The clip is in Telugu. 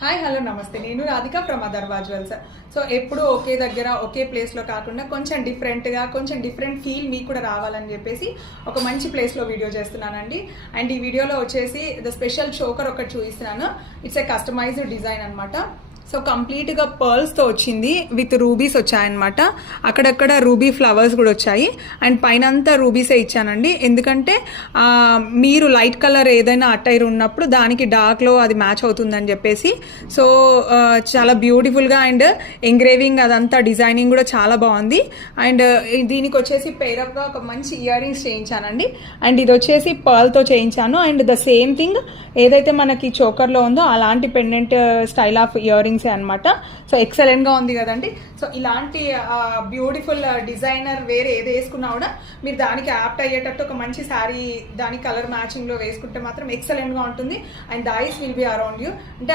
హాయ్ హలో నమస్తే, నేను Radhika from Atharva jewels. So ఎప్పుడు ఒకే దగ్గర ఒకే ప్లేస్లో కాకుండా కొంచెం డిఫరెంట్గా, కొంచెం డిఫరెంట్ ఫీల్ మీకు కూడా రావాలని చెప్పేసి ఒక మంచి ప్లేస్లో వీడియో చేస్తున్నానండి. అండ్ ఈ వీడియోలో వచ్చేసి ద స్పెషల్ చోకర్ ఒకటి చూపిస్తున్నాను. ఇట్స్ ఏ కస్టమైజ్డ్ డిజైన్ అనమాట. సో కంప్లీట్గా పర్ల్స్తో వచ్చింది, విత్ రూబీస్ వచ్చాయన్నమాట. అక్కడక్కడ రూబీ ఫ్లవర్స్ కూడా వచ్చాయి. అండ్ పైన అంతా రూబీసే ఇచ్చానండి, ఎందుకంటే మీరు లైట్ కలర్ ఏదైనా అట్టైర్ ఉన్నప్పుడు దానికి డార్క్లో అది మ్యాచ్ అవుతుందని చెప్పేసి. సో చాలా బ్యూటిఫుల్గా అండ్ ఎంగ్రేవింగ్ అదంతా డిజైనింగ్ కూడా చాలా బాగుంది. అండ్ దీనికి వచ్చేసి పేరప్గా ఒక మంచి ఇయర్ రింగ్స్ చేయించానండి. అండ్ ఇది వచ్చేసి పర్ల్తో చేయించాను. అండ్ ద సేమ్ థింగ్ ఏదైతే మనకి చోకర్లో ఉందో అలాంటి pendant style of ear rings అనమాట. సో ఎక్సలెంట్గా ఉంది కదండి. సో ఇలాంటి బ్యూటిఫుల్ డిజైనర్ వేరే ఏది వేసుకున్నా కూడా మీరు దానికి యాప్ట్ అయ్యేటట్టు ఒక మంచి శారీ దాని కలర్ మ్యాచింగ్లో వేసుకుంటే మాత్రం ఎక్సలెంట్గా ఉంటుంది. And the ice will be around you. అంటే